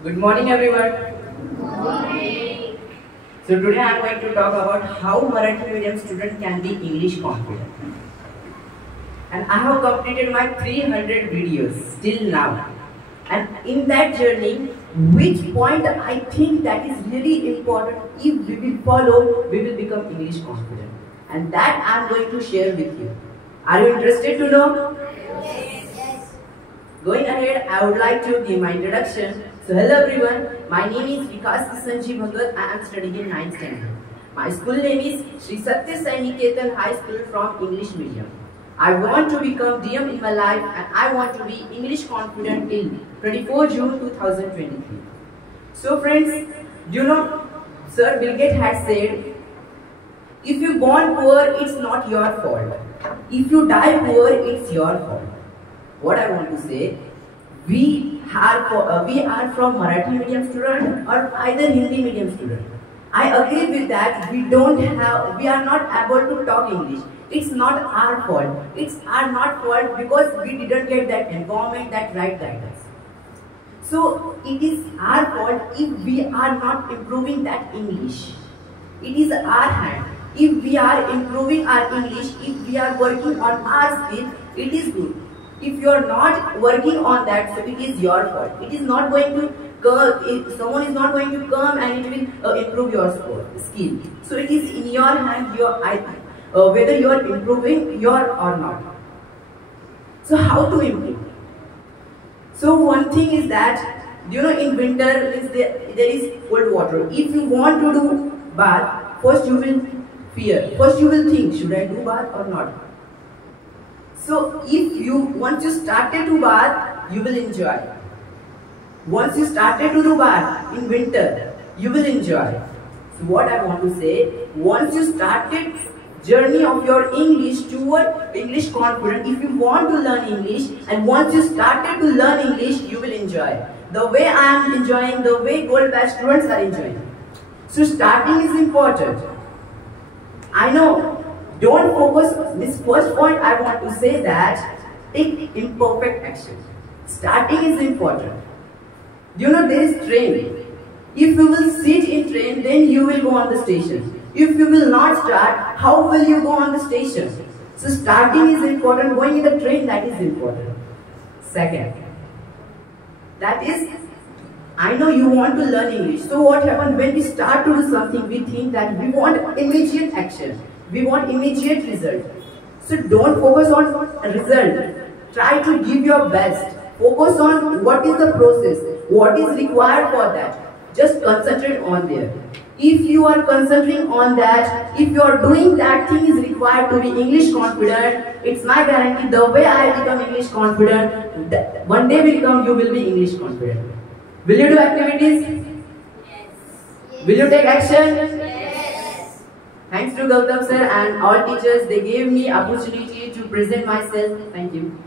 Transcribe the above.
Good morning, everyone. Good morning. So today I am going to talk about how Marathi medium student can be English confident. And I have completed my 300 videos till now. And in that journey, which point I think that is really important, if we will follow, we will become English confident. And that I am going to share with you. Are you interested to know? Yes. Going ahead, I would like to give my introduction. So hello everyone, my name is Vikas Kisanji Bhagat. I am studying in 9th standard. My school name is Sri Satya Sai Niketan High School from English medium. I want to become DM in my life and I want to be English confident till 24 June 2023. So friends, you know, Sir Bill Gates had said, if you born poor, it's not your fault. If you die poor, it's your fault. What I want to say, we are from Marathi medium student or either Hindi medium student. I agree with that. We are not able to talk English. It's not our fault. It's not fault because we didn't get that environment, that right guidance. So it is our fault if we are not improving that English. It is our hand. If we are improving our English, if we are working on our skill, it is good. If you are not working on that, so it is your fault. It is not going to come, someone is not going to come and it will improve your skill. So it is in your hand, whether you are improving or not. So how to improve? So one thing is that, you know, in winter there is cold water. If you want to do bath, first you will fear. First you will think, should I do bath or not? So once you started to bath, you will enjoy. Once you started to do bath in winter, you will enjoy. So what I want to say, once you started journey of your English toward English confident, if you want to learn English and once you started to learn English, you will enjoy. The way I am enjoying, the way Gold Batch students are enjoying. So starting is important. I know. Don't focus, this first point I want to say that, take imperfect action. Starting is important. You know, there is train. If you will sit in train, then you will go on the station. If you will not start, how will you go on the station? So starting is important, going in the train, that is important. Second, that is, I know you want to learn English. So what happens when we start to do something, we think that we want immediate action. We want immediate result. So don't focus on result. Try to give your best. Focus on what is the process, what is required for that. Just concentrate on there. If you are concentrating on that, if you are doing that thing is required to be English confident, it's my guarantee the way I become English confident, one day will come you will be English confident. Will you do activities? Yes. Will you take action? Yes. Thanks to GAUTAM sir and all teachers, they gave me opportunity to present myself. Thank you.